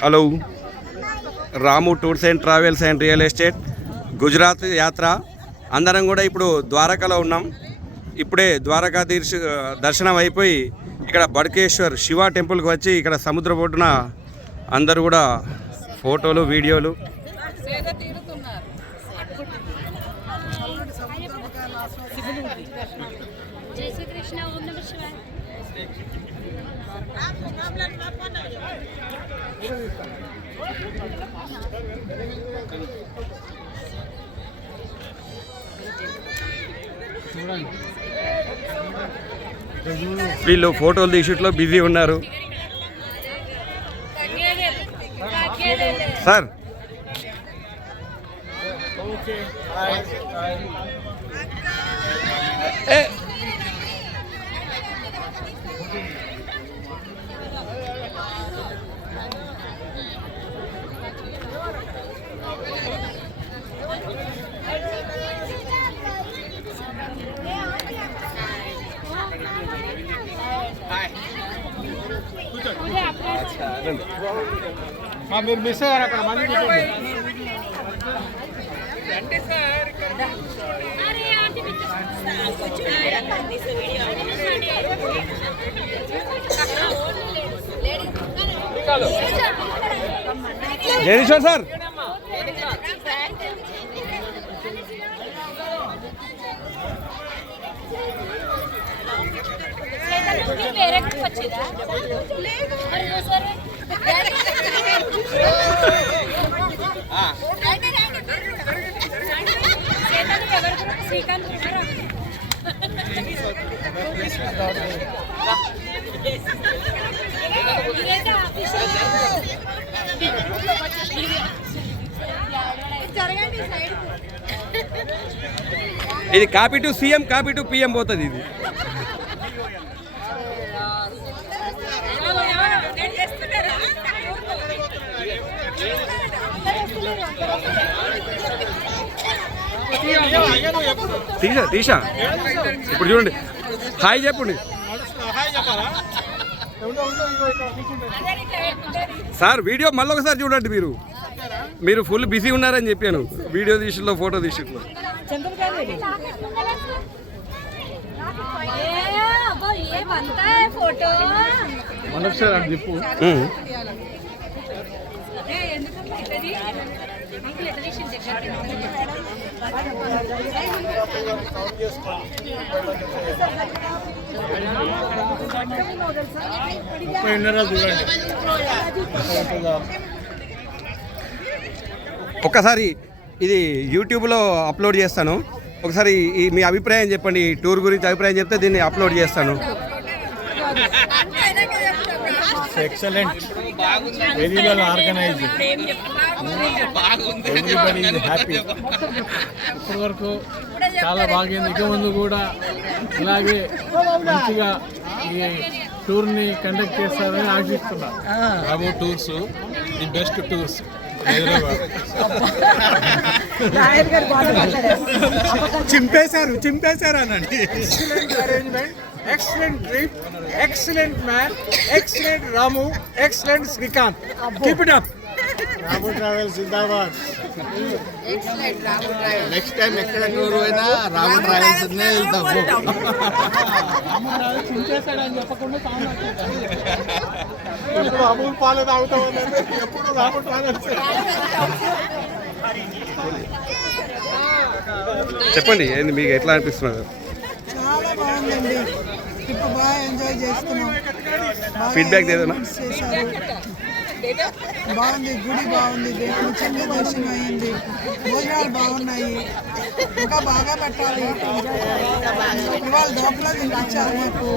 Hello, Ramu tours and travels and real estate Gujarat యాత్ర. అందరం కూడా ఇప్పుడు ద్వారకాలో ఉన్నాం. ఇప్పుడే ద్వారకా దర్శనం అయిపోయి ఇక్కడ బడ్కేశ్వర్ శివ టెంపుల్కి వచ్చి ఇక్కడ సముద్ర ఒడ్డున అందరూ కూడా ఫోటోలు వీడియోలు. వీళ్ళు ఫోటోలు తీసేట్లో బిజీ ఉన్నారు. సార్ మీరు మిస్ అయ్యారు అక్కడ మంది. జయరీశ్వర్ సార్, ఇది copy to CM, copy to PM పోతుంది. ఇది తీసా ఇప్పుడు చూడండి. హాయ్ చెప్పండి సార్. వీడియో మళ్ళీ ఒకసారి చూడండి. మీరు ఫుల్ బిజీ ఉన్నారని చెప్పాను. వీడియో తీసిలో ఫోటో తీసిలో చెప్పు. ఒక్కసారి ఇది యూట్యూబ్లో అప్లోడ్ చేస్తాను. ఒకసారి మీ అభిప్రాయం చెప్పండి. ఈ టూర్ గురించి అభిప్రాయం చెప్తే దీన్ని అప్లోడ్ చేస్తాను. Excellent, very well organised, everybody is happy. ఇప్పటి వరకు చాలా బాగుంది. ఇక ముందు కూడా ఇలాగే మంచిగా ఈ టూర్ని కండక్ట్ చేస్తారని ఆశిస్తున్నా. రాబో టూర్స్ ది బెస్ట్ టూర్స్ చింపేశారు అనండి. Excellent arrangement, excellent trip, excellent man, excellent Ramu, excellent Srikanth. Keep it up. Ramu travels Zindabad. Next time ఎక్కడ టూర్ పోయినా రాము ట్రావెల్స్ వెళ్తాము. ఎప్పుడు అమూల్ పాలు తాగుతా ఉందంటే ఎప్పుడు రాము ట్రావెల్స్. చెప్పండి, మీకు ఎట్లా అనిపిస్తున్నారు? చాలా బాగుందండి. ఇప్పుడు బాగా ఎంజాయ్ చేస్తున్నాం. ఫీడ్బ్యాక్ ఏదైనా బాగుంది. గుడి బాగుంది, దేవుని చిన్న దర్శనం అయింది, భోజనాలు బాగున్నాయి. ఇంకా బాగా పెట్టాలి. ఇవాళ దోపలో తినిపించారు మాకు.